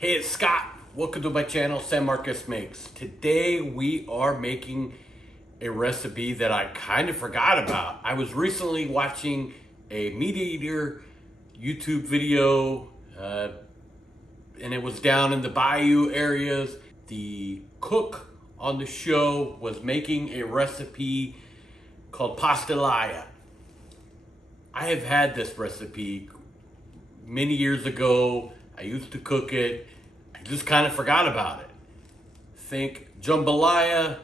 Hey, it's Scott. Welcome to my channel, San Marcos Makes. Today we are making a recipe that I kind of forgot about. I was recently watching a meat eater YouTube video and it was down in the bayou areas. The cook on the show was making a recipe called pastalaya. I have had this recipe many years ago. I used to cook it. I just kind of forgot about it. Think jambalaya,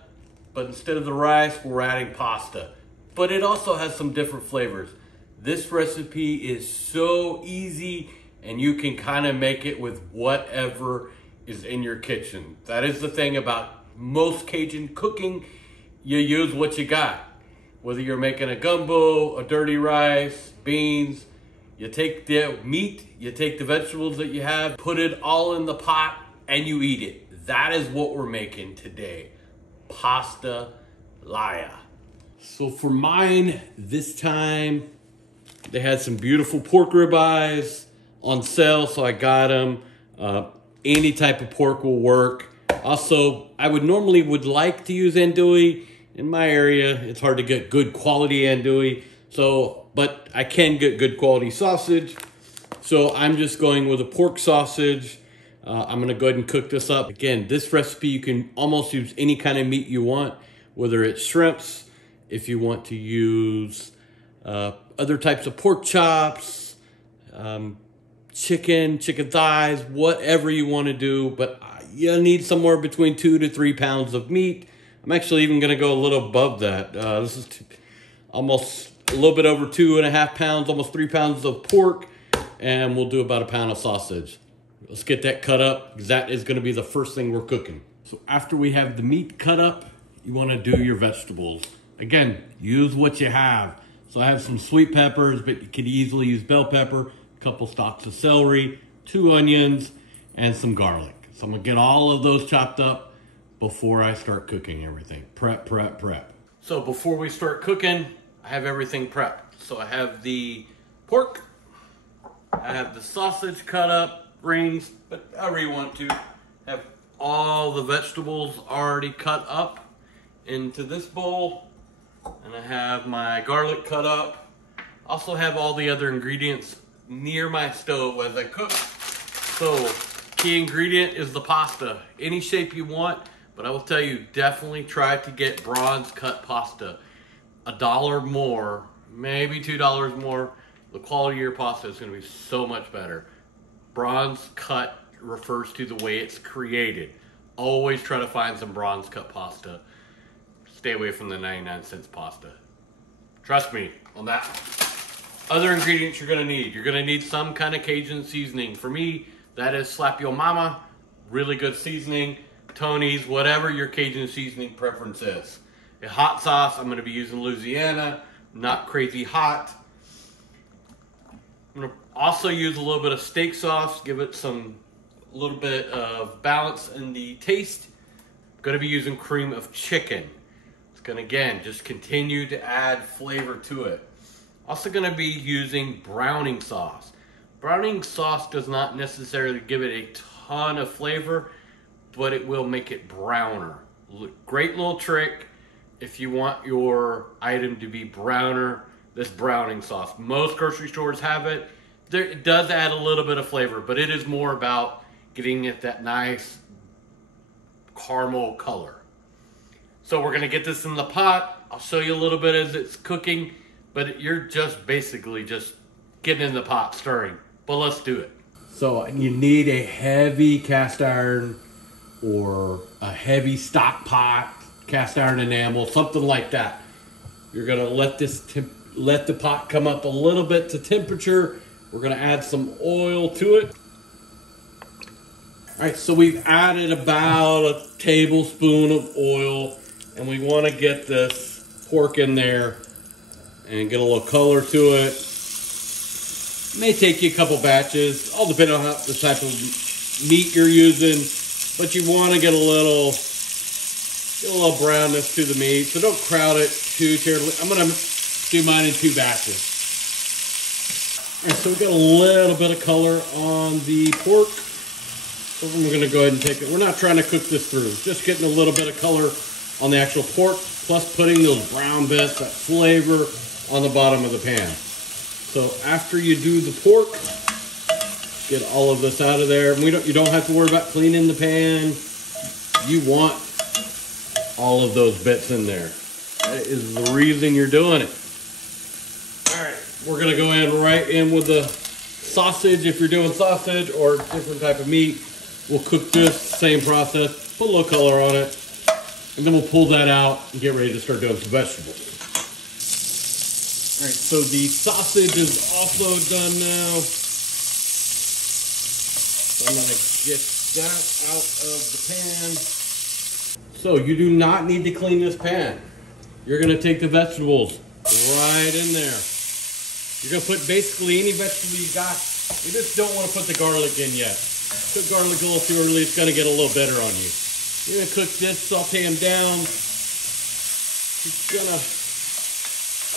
but instead of the rice, we're adding pasta. But it also has some different flavors. This recipe is so easy, and you can kind of make it with whatever is in your kitchen. That is the thing about most Cajun cooking. You use what you got. Whether you're making a gumbo, a dirty rice, beans, you take the meat, you take the vegetables that you have, put it all in the pot, and you eat it. That is what we're making today. Pastalaya. So for mine, this time, they had some beautiful pork ribeyes on sale, so I got them. Any type of pork will work. Also, I would like to use andouille. In my area, it's hard to get good quality andouille. But I can get good quality sausage. So I'm just going with a pork sausage. I'm gonna go ahead and cook this up. Again, this recipe, you can almost use any kind of meat you want, whether it's shrimps, if you want to use other types of pork chops, chicken thighs, whatever you wanna do, but you'll need somewhere between 2 to 3 pounds of meat. I'm actually even gonna go a little above that. This is almost a little bit over 2.5 pounds, almost 3 pounds of pork, and we'll do about a pound of sausage. Let's get that cut up, because that is gonna be the first thing we're cooking. So after we have the meat cut up, you wanna do your vegetables. Again, use what you have. So I have some sweet peppers, but you could easily use bell pepper, a couple stalks of celery, 2 onions, and some garlic. So I'm gonna get all of those chopped up before I start cooking everything. Prep. So before we start cooking, I have everything prepped. So I have the pork, I have the sausage cut up, rings, but however you want to. Have all the vegetables already cut up into this bowl. And I have my garlic cut up. Also have all the other ingredients near my stove as I cook. So key ingredient is the pasta. Any shape you want, but I will tell you, definitely try to get bronze cut pasta. $1 more, maybe $2 more, the quality of your pasta is gonna be so much better. Bronze cut refers to the way it's created. Always try to find some bronze cut pasta. Stay away from the 99-cent pasta. Trust me on that. Other ingredients you're gonna need. You're gonna need some kind of Cajun seasoning. For me, that is Slap Yo Mama, really good seasoning. Tony's, whatever your Cajun seasoning preference is. A hot sauce, I'm gonna be using Louisiana, not crazy hot. I'm gonna also use a little bit of steak sauce, give it a little bit of balance in the taste. I'm gonna be using cream of chicken. It's gonna, again, just continue to add flavor to it. Also gonna be using browning sauce. Browning sauce does not necessarily give it a ton of flavor, but it will make it browner. Great little trick if you want your item to be browner, this browning sauce. Most grocery stores have it. It does add a little bit of flavor, but it is more about getting it that nice caramel color. So we're gonna get this in the pot. I'll show you a little bit as it's cooking, but you're just basically just getting in the pot, stirring. But let's do it. So you need a heavy cast iron or a heavy stock pot, cast iron enamel, something like that. You're gonna let the pot come up a little bit to temperature. We're gonna add some oil to it. All right, so we've added about a tablespoon of oil, and we wanna get this pork in there and get a little color to it. It may take you a couple batches, all depending on the type of meat you're using. But you want to get a little brownness to the meat, so don't crowd it too terribly. I'm going to do mine in 2 batches. All right, so we've got a little bit of color on the pork. So we're gonna go ahead and take it. We're not trying to cook this through, just getting a little bit of color on the actual pork, plus putting those brown bits, that flavor on the bottom of the pan. So after you do the pork, get all of this out of there. You don't have to worry about cleaning the pan. You want all of those bits in there. That is the reason you're doing it. All right, we're gonna go in right in with the sausage. If you're doing sausage or different type of meat, we'll cook this, same process, put a little color on it, and then we'll pull that out and get ready to start doing some vegetables. All right, so the sausage is also done now. So I'm gonna get that out of the pan. So you do not need to clean this pan. You're gonna take the vegetables right in there. You're gonna put basically any vegetable you got. You just don't wanna put the garlic in yet. Cook garlic a little too early, it's gonna get a little better on you. You're gonna cook this, saute them down. You're gonna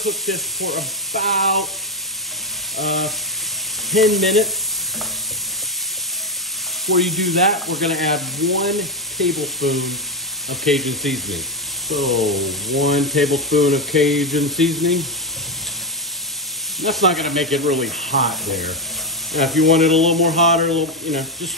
cook this for about 10 minutes. Before you do that, we're gonna add 1 tablespoon of Cajun seasoning. So 1 tablespoon of Cajun seasoning. That's not gonna make it really hot there. Now, if you want it a little more hotter, a little, just,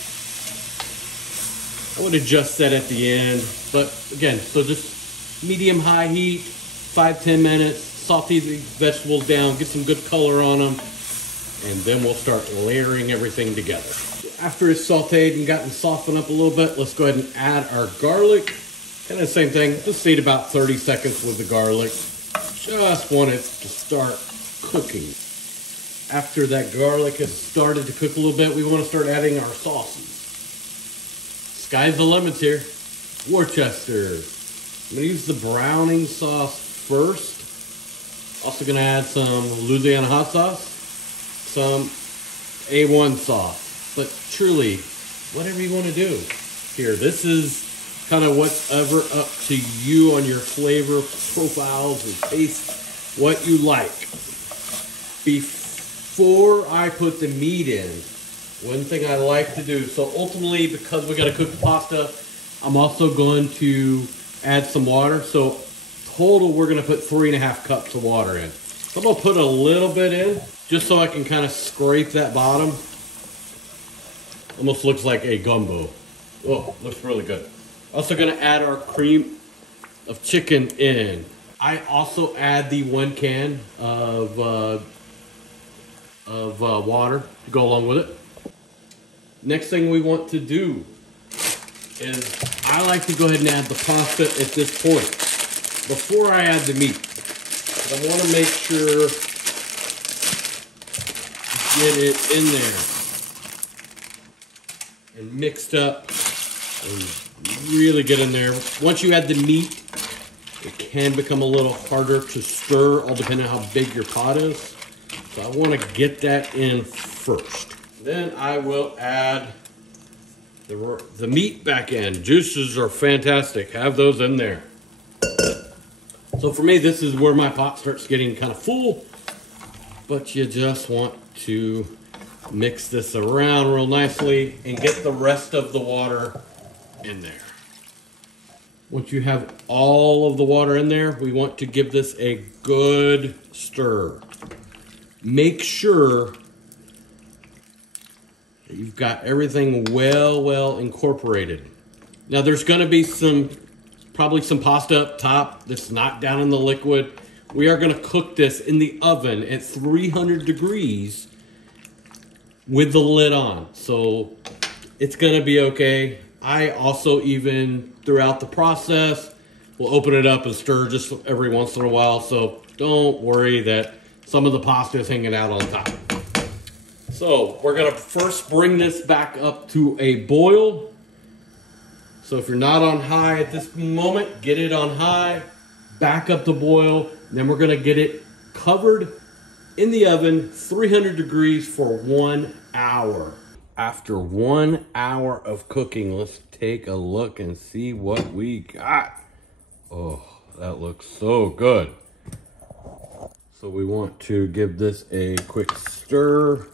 I would adjust that at the end. But again, so just medium-high heat, 5-10 minutes, saute the vegetables down, get some good color on them, and then we'll start layering everything together. After it's sauteed and gotten softened up a little bit, let's go ahead and add our garlic. Kind of the same thing, just wait about 30 seconds with the garlic. Just want it to start cooking. After that garlic has started to cook a little bit, we want to start adding our sauces. Sky's the limit here. Worcester. I'm going to use the browning sauce first. Also going to add some Louisiana hot sauce, some A1 sauce. But truly, whatever you want to do here. This is kind of whatever up to you on your flavor profiles and taste, what you like. Before I put the meat in, one thing I like to do, so ultimately because we got to cook the pasta, I'm also going to add some water. So total, we're going to put 3.5 cups of water in. So I'm going to put a little bit in just so I can kind of scrape that bottom. Almost looks like a gumbo. Oh, looks really good. Also going to add our cream of chicken in. I also add the 1 can of water to go along with it. Next thing we want to do is I like to go ahead and add the pasta at this point before I add the meat. But I want to make sure to get it in there and mixed up and really get in there. Once you add the meat, it can become a little harder to stir, all depending on how big your pot is. So I want to get that in first. Then I will add the meat back in. Juices are fantastic. Have those in there. So for me, this is where my pot starts getting kind of full. But you just want to mix this around real nicely and get the rest of the water in there. Once you have all of the water in there, we want to give this a good stir. Make sure that you've got everything well incorporated. Now there's going to be probably some pasta up top that's not down in the liquid. We are going to cook this in the oven at 300 degrees with the lid on. So it's going to be okay. I also even throughout the process will open it up and stir just every once in a while. So don't worry that some of the pasta is hanging out on top. So we're gonna first bring this back up to a boil. So if you're not on high at this moment, get it on high, back up to boil. Then we're gonna get it covered in the oven, 300 degrees for 1 hour. After 1 hour of cooking, let's take a look and see what we got. Oh, that looks so good. So we want to give this a quick stir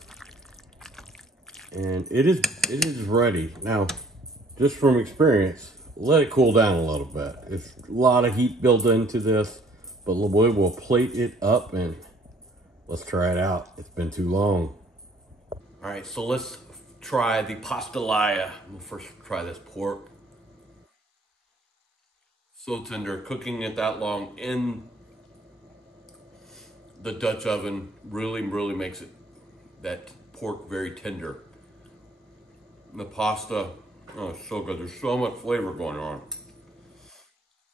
And it is ready. Now, just from experience, let it cool down a little bit. It's a lot of heat built into this, but we will plate it up and let's try it out. It's been too long. All right, so let's try the pastalaya. We'll first try this pork. So tender, cooking it that long in the Dutch oven really makes it, that pork, very tender. And the pasta, oh, it's so good. There's so much flavor going on.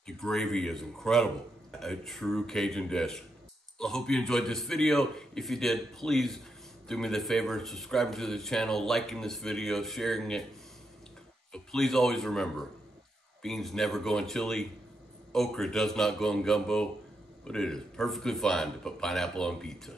The gravy is incredible. A true Cajun dish. I hope you enjoyed this video. If you did, please do me the favor, subscribing to the channel, liking this video, sharing it. But please always remember, beans never go in chili, okra does not go in gumbo, but it is perfectly fine to put pineapple on pizza.